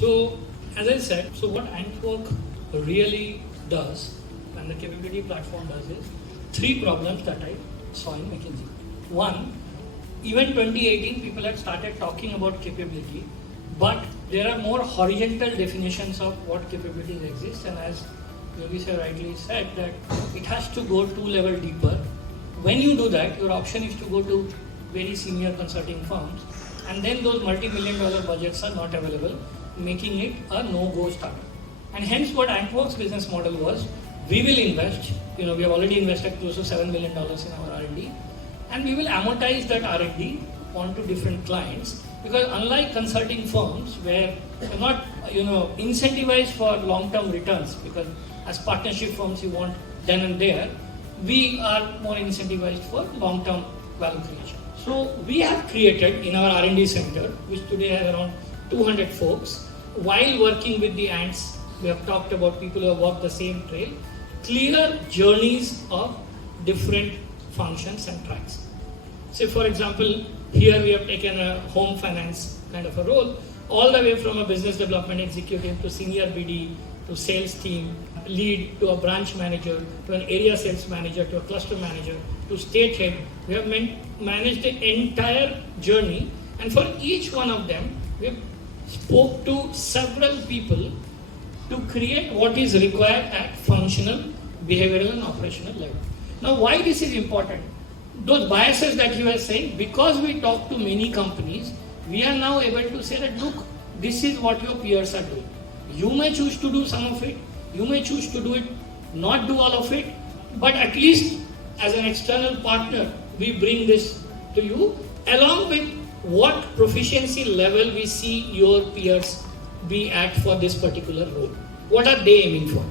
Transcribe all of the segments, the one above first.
So, as I said, so what AntWalk really does, and the capability platform does is, three problems that I saw in McKinsey. One, even 2018 people had started talking about capability, but there are more horizontal definitions of what capabilities exist, and as Yogi sir rightly said, that it has to go 2 levels deeper. When you do that, your option is to go to very senior consulting firms, and then those multi-million dollar budgets are not available, making it a no-go startup. And hence what AntWalk's business model was, we will invest, we have already invested close to $7 million in our R&D, and we will amortize that R&D onto different clients, because unlike consulting firms where you're not incentivized for long-term returns, because as partnership firms you want then and there, we are more incentivized for long-term value creation. So we have created in our R&D center, which today has around 200 folks, while working with the ants, we have talked about people who have walked the same trail, clear journeys of different functions and tracks. Say for example, here we have taken a home finance kind of a role, all the way from a business development executive to senior BD to sales team lead to a branch manager to an area sales manager to a cluster manager to state head. We have managed the entire journey, and for each one of them we have spoke to several people to create what is required at functional, behavioral and operational level. Now why this is important? Those biases that you were saying, because we talk to many companies, we are now able to say that look, this is what your peers are doing. You may choose to do some of it, you may choose to do it, not do all of it, but at least as an external partner, we bring this to you along with what proficiency level we see your peers be at for this particular role. What are they aiming for,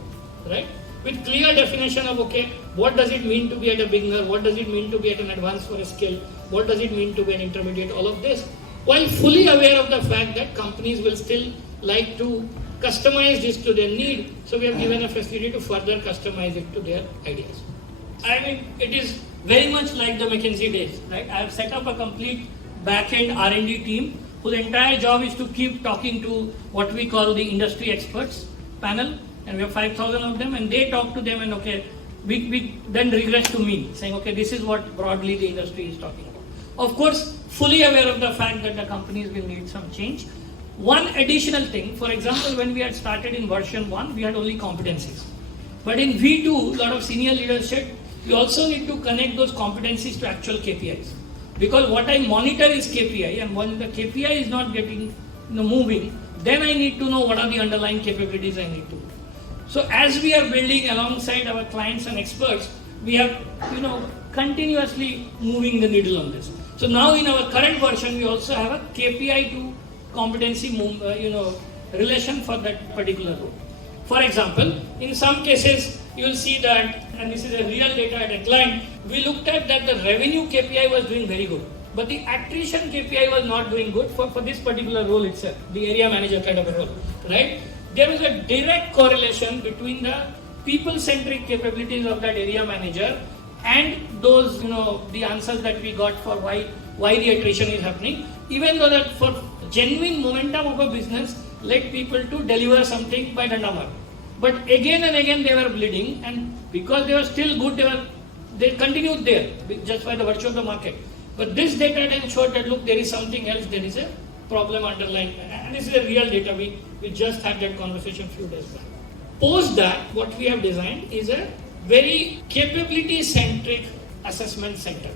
right? With clear definition of, okay, what does it mean to be at a beginner, what does it mean to be at an advanced for a skill, what does it mean to be an intermediate, all of this, while fully aware of the fact that companies will still like to customize this to their need, so we have given a facility to further customize it to their ideas. I mean, it is very much like the McKinsey days, right? I have set up a complete back-end R&D team whose entire job is to keep talking to what we call the industry experts panel, and we have 5,000 of them, and they talk to them, and okay, we then regress to me, saying, okay, this is what broadly the industry is talking about. Of course, fully aware of the fact that the companies will need some change. One additional thing, for example, when we had started in version 1, we had only competencies. But in V2, a lot of senior leaders said, we also need to connect those competencies to actual KPIs. Because what I monitor is KPI, and when the KPI is not getting moving, then I need to know what are the underlying capabilities I need to do. So as we are building alongside our clients and experts, we have continuously moving the needle on this. So now in our current version, we also have a KPI to competency relation for that particular role. For example, in some cases, you will see that, and this is a real data at a client, we looked at that the revenue KPI was doing very good, but the attrition KPI was not doing good for this particular role itself, the area manager kind of a role, right? There was a direct correlation between the people-centric capabilities of that area manager and those, the answers that we got for why the attrition is happening, even though that for genuine momentum of a business led people to deliver something by Dandamar. But again and again they were bleeding, and because they were still good, they continued there, just by the virtue of the market. But this data then showed that look, there is something else, there is a problem underlying, and this is a real data. We just had that conversation a few days back. Post that, what we have designed is a very capability-centric assessment center.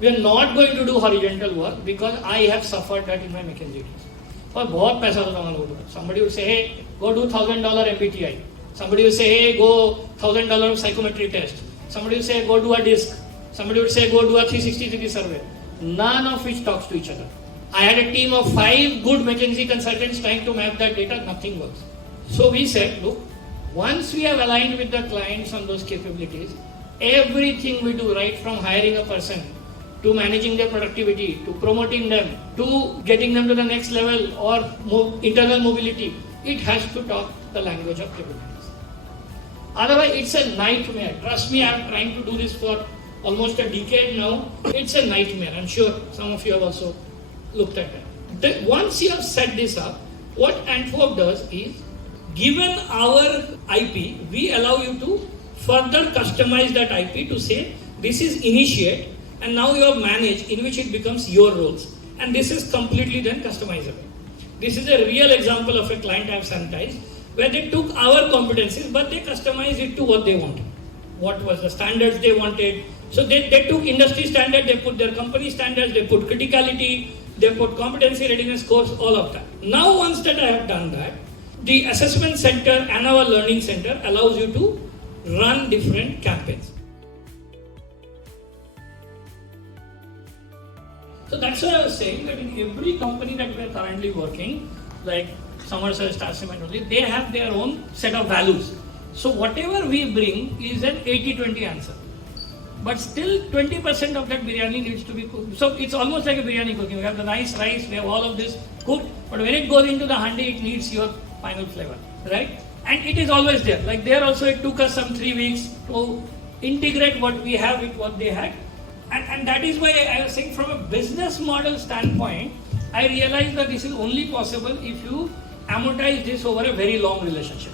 We are not going to do horizontal work because I have suffered that in my McKinsey days. For बहुत पैसा तो कमाना होगा. Somebody would say, hey, go do $1,000 MBTI. Somebody would say, hey, go $1,000 psychometry test. Somebody would say, go do a disc. Somebody would say, go do a 360-degree survey. None of which talks to each other. I had a team of 5 good McKinsey consultants trying to map that data, nothing works. So we said, look, once we have aligned with the clients on those capabilities, everything we do, right from hiring a person, to managing their productivity, to promoting them, to getting them to the next level or internal mobility, it has to talk the language of capabilities. Otherwise, it's a nightmare. Trust me, I'm trying to do this for almost a decade now. It's a nightmare. I'm sure some of you have also looked at that. Once you have set this up, What AntWalk does is, given our IP, we allow you to further customize that IP to say, this is initiate, and now you have managed, in which it becomes your roles. And this is completely then customizable. This is a real example of a client I have sanitized, where they took our competencies, but they customized it to what they wanted. What was the standards they wanted. So they took industry standard, they put their company standards, they put criticality, they put competency readiness scores, all of that. Now once that I have done that, the assessment center and our learning center allows you to run different campaigns. So that's what I was saying, that in every company that we are currently working, like Somerset, Star Cement only, they have their own set of values. So whatever we bring is an 80-20 answer. But still 20% of that biryani needs to be cooked. So it's almost like a biryani cooking. We have the nice rice, we have all of this cooked, but when it goes into the handi, it needs your final flavor, right? And it is always there. Like there also, it took us some 3 weeks to integrate what we have with what they had. And that is why I was saying, from a business model standpoint, I realized that this is only possible if you amortize this over a very long relationship.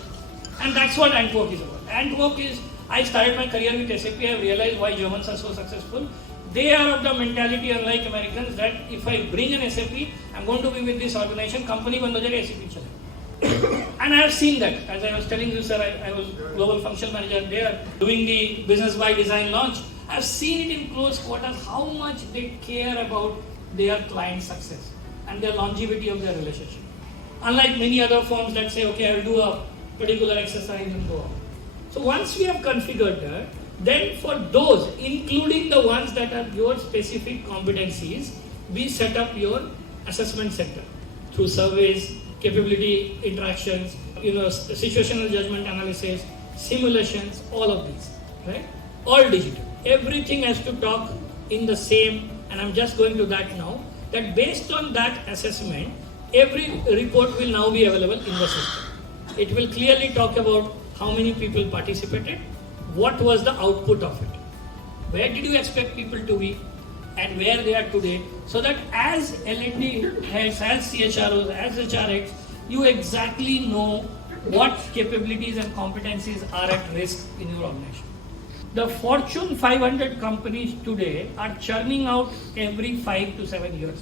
And that's what AntWalk is about. AntWalk is, I started my career with SAP, I realized why Germans are so successful. They are of the mentality, unlike Americans, that if I bring an SAP, I'm going to be with this organization, company band ho jayega, SAP chale. And I have seen that. As I was telling you, sir, I was global functional manager there, doing the business by design launch. I've seen it in close quarters, how much they care about their client success and their longevity of their relationship. Unlike many other firms that say, okay, I'll do a particular exercise and go on. So once we have configured that, then for those, including the ones that are your specific competencies, we set up your assessment center through surveys, capability interactions, situational judgment analysis, simulations, all of these, right? All digital. Everything has to talk in the same, and I'm just going to that now, that based on that assessment, every report will now be available in the system. It will clearly talk about how many people participated, what was the output of it, where did you expect people to be, and where they are today, so that as L&D heads, as CHROs, as HRX, you exactly know what capabilities and competencies are at risk in your organization. The Fortune 500 companies today are churning out every 5 to 7 years.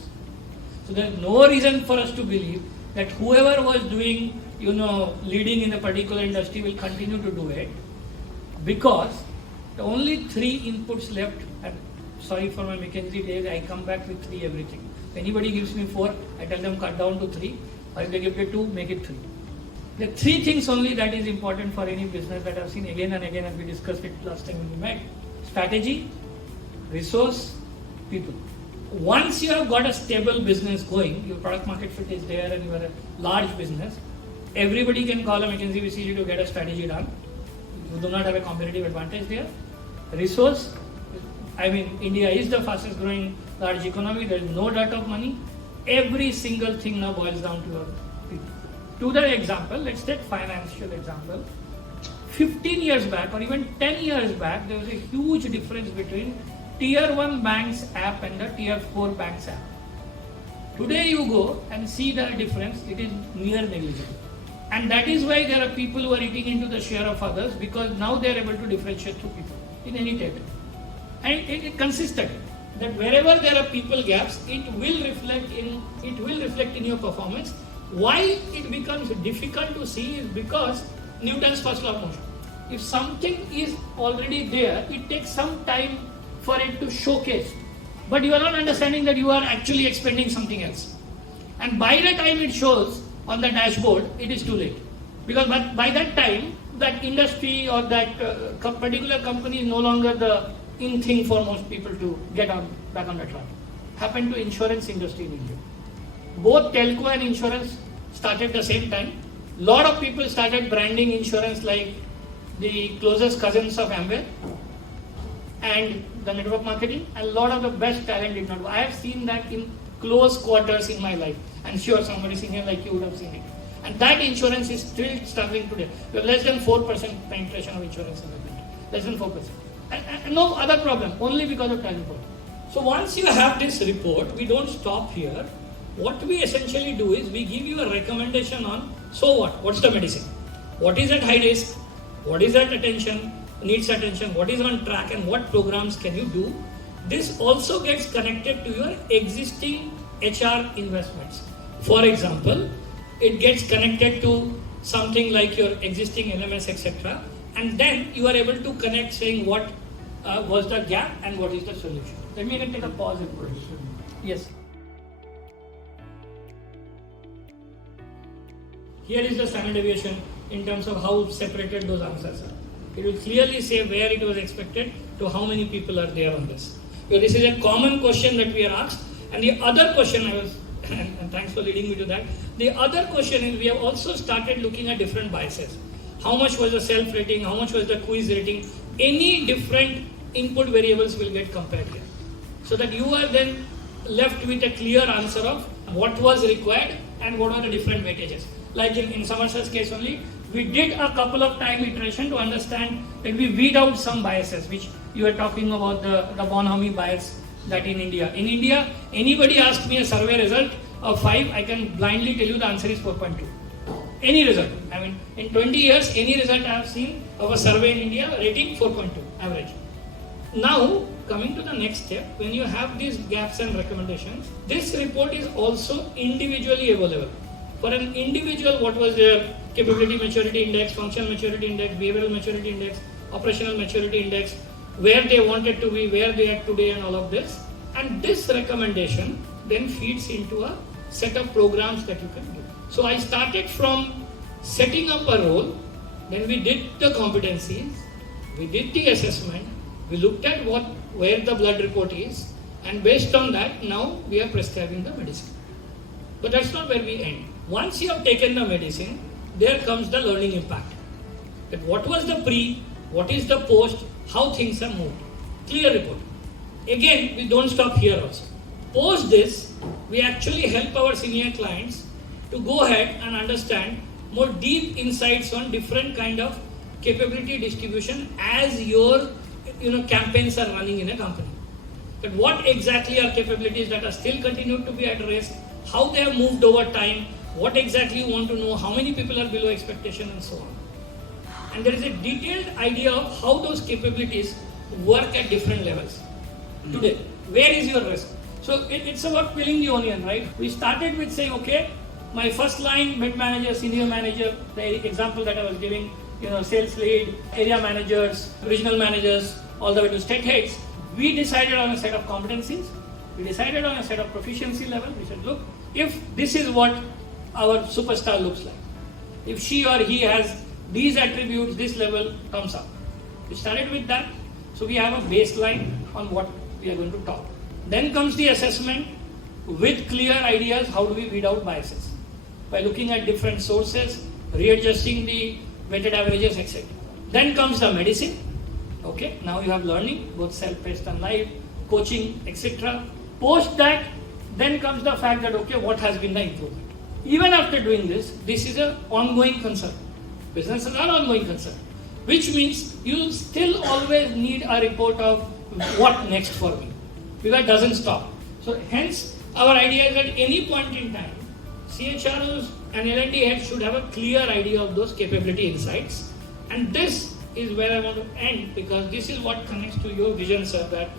So there is no reason for us to believe that whoever was doing, leading in a particular industry will continue to do it, because the only 3 inputs left, and sorry for my McKinsey days, I come back with 3 everything. If anybody gives me 4, I tell them cut down to 3, or if they give me 2, make it 3. The 3 things only that is important for any business that I've seen again and again, as we discussed it last time when we met. Strategy, resource, people. Once you have got a stable business going, your product market fit is there and you are a large business, everybody can call a McKinsey VCG to get a strategy done. You do not have a competitive advantage there. Resource, India is the fastest growing large economy, there is no dearth of money. Every single thing now boils down to your people. To the example, let's take financial example. 15 years back or even 10 years back, there was a huge difference between Tier 1 bank's app and the Tier 4 bank's app. Today you go and see the difference, it is near negligible. And that is why there are people who are eating into the share of others, because now they are able to differentiate through people in any territory. And it consistent that wherever there are people gaps, it will reflect in your performance. Why it becomes difficult to see is because Newton's first law of motion. If something is already there, it takes some time for it to showcase. But you are not understanding that you are actually expending something else. And by the time it shows on the dashboard, it is too late. Because by that time, that industry or that particular company is no longer the in thing for most people to get back on the track. Happened to insurance industry in India. Both telco and insurance started the same time. Lot of people started branding insurance like the closest cousins of Amway and the network marketing, and a lot of the best talent did not. I have seen that in close quarters in my life. I'm sure somebody senior like you would have seen it. And that insurance is still struggling today. We have less than 4% penetration of insurance in the country. Less than 4%. And no other problem, only because of talent pool. So once you have this report, we don't stop here. What we essentially do is we give you a recommendation on, so what's the medicine? What is at high risk? What is at attention, needs attention? What is on track and what programs can you do? This also gets connected to your existing HR investments. For example, it gets connected to something like your existing LMS, etc. And then you are able to connect saying what was the gap and what is the solution. Let me take a pause and put it. Yes. Here is the standard deviation in terms of how separated those answers are. It will clearly say where it was expected to how many people are there on this. So this is a common question that we are asked. And the other question and thanks for leading me to that. The other question is we have also started looking at different biases. How much was the self-rating? How much was the quiz rating? Any different input variables will get compared here. So that you are then left with a clear answer of what was required and what are the different weightages. Like in Somerset's case only, we did a couple of time iteration to understand that we weed out some biases, which you are talking about the Bonhomie bias that in India. In India, anybody asked me a survey result of 5, I can blindly tell you the answer is 4.2. Any result. I mean, in 20 years, any result I have seen of a survey in India, rating 4.2 average. Now, coming to the next step, when you have these gaps and recommendations, this report is also individually available. For an individual, what was their capability maturity index, functional maturity index, behavioral maturity index, operational maturity index, where they wanted to be, where they are today and all of this. And this recommendation then feeds into a set of programs that you can do. So I started from setting up a role, then we did the competencies, we did the assessment, we looked at where the blood report is, and based on that, now we are prescribing the medicine. But that's not where we end. Once you have taken the medicine, there comes the learning impact. That what was the pre, what is the post, how things are moved. Clear report. Again, we don't stop here also. Post this, we actually help our senior clients to go ahead and understand more deep insights on different kind of capability distribution as your campaigns are running in a company. But what exactly are capabilities that are still continued to be at risk, how they have moved over time, what exactly you want to know, how many people are below expectation and so on. And there is a detailed idea of how those capabilities work at different levels. Today, where is your risk? So it's about peeling the onion, right? We started with saying, okay, my first line, mid manager, senior manager, the example that I was giving, sales lead, area managers, regional managers, all the way to state heads. We decided on a set of competencies. We decided on a set of proficiency level. We said, look, if this is what our superstar looks like, if she or he has these attributes, this level, thumbs up. We started with that. So we have a baseline on what we are going to talk. Then comes the assessment with clear ideas, how do we weed out biases? By looking at different sources, readjusting the weighted averages, etc. Then comes the medicine. Okay, now you have learning, both self-paced and live, coaching, etc. Post that, then comes the fact that, okay, what has been the improvement? Even after doing this, this is an ongoing concern. Businesses are ongoing concern, which means you still always need a report of what next for me, because it doesn't stop. So hence, our idea is at any point in time, CHROs and L&D heads should have a clear idea of those capability insights. And this is where I want to end, because this is what connects to your vision, sir, that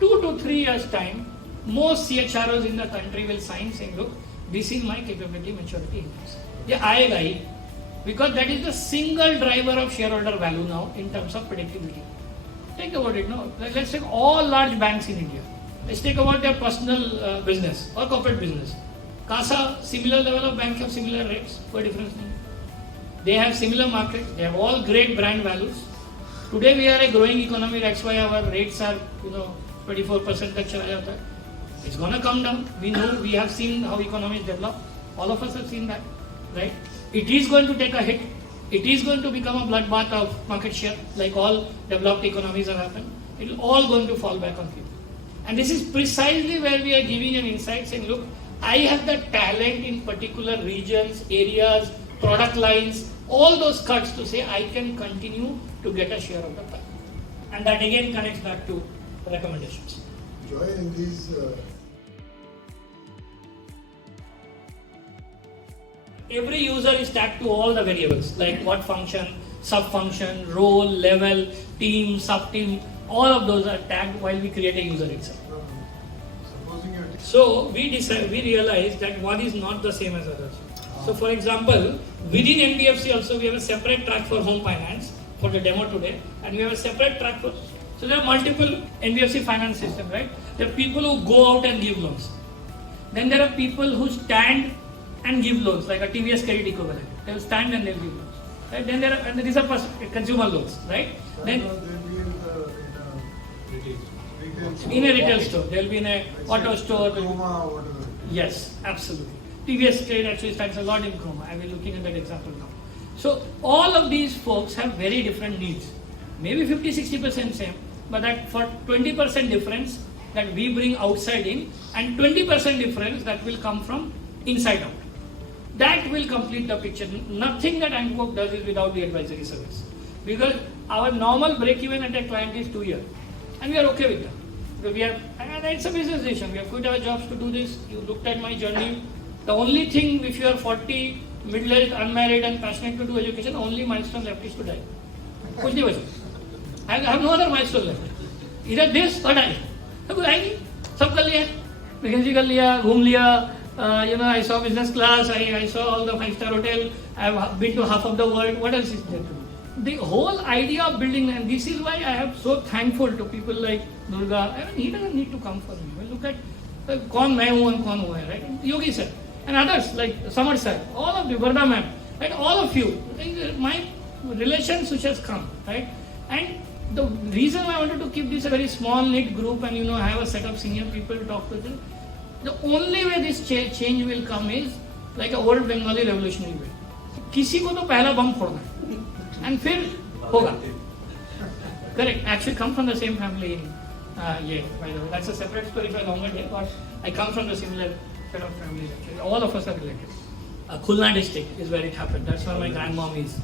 2 to 3 years time, most CHROs in the country will sign saying, look, this is my capability maturity index. Yeah, aayega hi, because that is the single driver of shareholder value now in terms of predictability. Think about it now. Let's take all large banks in India. Let's take about their personal business or corporate business. CASA, similar level of banks have similar rates. What difference? They have similar markets. They have all great brand values. Today we are a growing economy. That's why our rates are 24% तक चला जाता है. It's gonna come down. We know, we have seen how economies develop. All of us have seen that, right? It is going to take a hit. It is going to become a bloodbath of market share, like all developed economies have happened. It is all going to fall back on people. And this is precisely where we are giving an insight saying, look, I have the talent in particular regions, areas, product lines, all those cuts to say I can continue to get a share of the pie. And that again connects back to recommendations. Joy, in these every user is tagged to all the variables, like what function, sub-function, role, level, team, sub-team, all of those are tagged while we create a user itself. So we realized that one is not the same as others. So for example, within NBFC also we have a separate track for home finance for the demo today, and we have a separate track for, so there are multiple NBFC finance system, right? There are people who go out and give loans. Then there are people who stand and give loans, like a TVS credit equivalent. They'll stand and they'll give loans. Right? Then there are, and these are consumer loans, right? Then in a retail store, they'll be in a auto store. Yes, absolutely. TVS trade actually stands a lot in Chroma. I will be looking at that example now. So all of these folks have very different needs. Maybe 50-60% same, but that for 20% difference that we bring outside in, and 20% difference that will come from inside out. That will complete the picture. Nothing that AntWalk does is without the advisory service. Because our normal break-even at a client is 2 years. And we are okay with that. Because we have, and it's a business decision. We have quit our jobs to do this. You looked at my journey. The only thing, if you are 40, middle-aged, unmarried and passionate to do education, only milestone left is to die. कुछ नहीं बचा. I have no other milestone left. Either this or die. सब आएंगे. सब कर लिया. Vacancy कर लिया, घूम लिया. I saw business class. I saw all the 5-star hotel. I have been to half of the world. What else is there to do? The whole idea of building, and this is why I am so thankful to people like Durga. I mean, he doesn't need to come for me. Well, look at कौन मैं हूँ and कौन वो है, right? Yogi sir and others like Samar sir, all of you, Varda ma'am, right? All of you, my relations which has come, right? And the reason I wanted to keep this a very small knit group and have a set of senior people to talk to them. The only way this change will come is like a old Bengali revolutionary way. किसी को तो पहला बम फोड़ना है, and फिर होगा. Correct. Actually, come from the same family in by the way, that's a separate story for a longer day. But I come from the similar set of families. Actually, all of us are related. Khulna district is where it happened. That's where my grandmom is.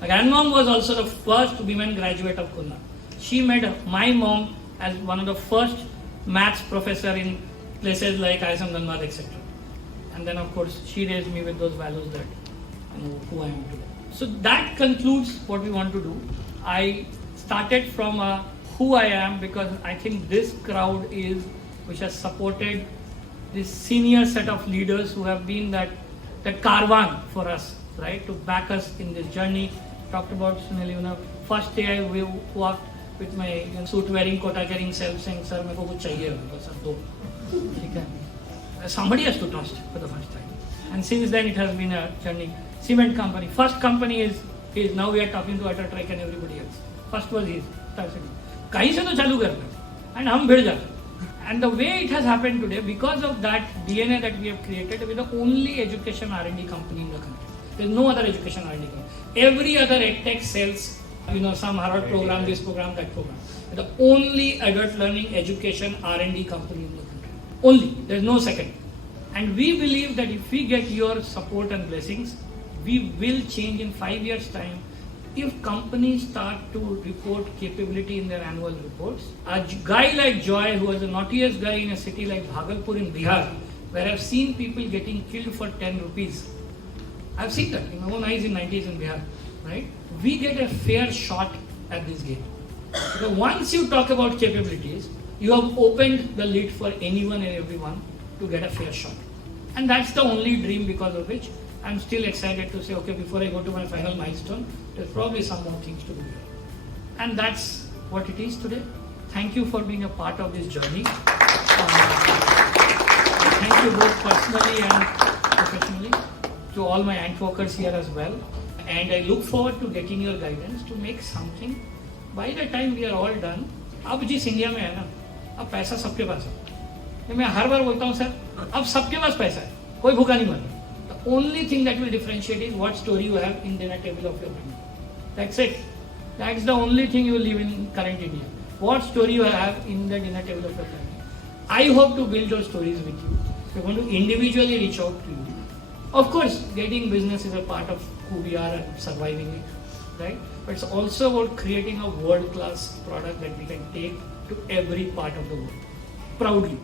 My grandmom was also the first women graduate of Khulna. She made my mom as one of the first maths professor in places like ISM Dhanbad, etc. And then, of course, she raised me with those values that who I am today. So that concludes what we want to do. I started from who I am because I think this crowd is which has supported this senior set of leaders who have been that caravan for us, right, to back us in this journey. Talked about Sunil, first day I walked with my suit wearing, kota carrying self saying, sir, मेरे को कुछ चाहिए बस अब दो. Somebody has to trust for the first time. And since then it has been a journey. Cement company. First company is now we are talking to Attratrack and everybody else. First was his. कहीं से तो चालू करना and हम भिड़ जाते. And the way it has happened today, because of that DNA that we have created, we are the only education R&D company in the country. There is no other education R&D company. Every other edtech sells, some Harvard program, this program, that program. We are the only adult learning education R&D company in the country. Only. There is no second. And we believe that if we get your support and blessings, we will change in 5 years' time. If companies start to report capability in their annual reports, a guy like Joy, who was the naughtiest guy in a city like Bhagalpur in Bihar, where I've seen people getting killed for 10 rupees. I've seen that in my own eyes in 90s in Bihar, right? We get a fair shot at this game. Because once you talk about capabilities, you have opened the lid for anyone and everyone to get a fair shot. And that's the only dream because of which I'm still excited to say, okay, before I go to my final milestone, there's probably some more things to do here. And that's what it is today. Thank you for being a part of this journey. Thank you both personally and professionally, to all my AntWalkers here as well. And I look forward to getting your guidance to make something. By the time we are all done, अब जिस India में है ना, अब पैसा सबके पास है. मैं हर बार बोलता हूँ सर, अब सबके पास पैसा है, कोई भूखा नहीं मर रहा. The only thing that will differentiate is what story you have in the dinner table of your family. That's it. That's the only thing you will live in current India. What story you have in the dinner table of your family. I hope to build those stories with you. We're going to individually reach out to you. Of course, getting business is a part of who we are and surviving it, right? But it's also about creating a world-class product that we can take to every part of the world, proudly.